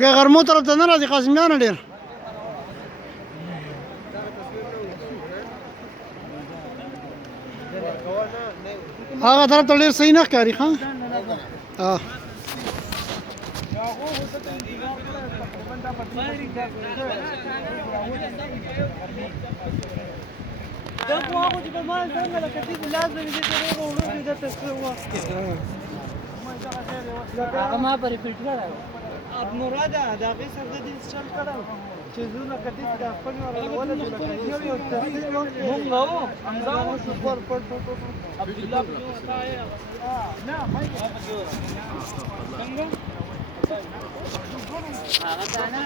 لکه غرمو طرف ته نه راځي قاسمیانو ډېر هغه طرف ته ډېر صحیح نه ښکاري ښه هغه ما پرې فټ کړی مراده د هغې سره د دې چل کړی چې زونه کدي د خپل ورونه دي لکه یو تفصیل مونږ نو همدا سپور پټ عبد الله نه مې څنګه هغه دا نه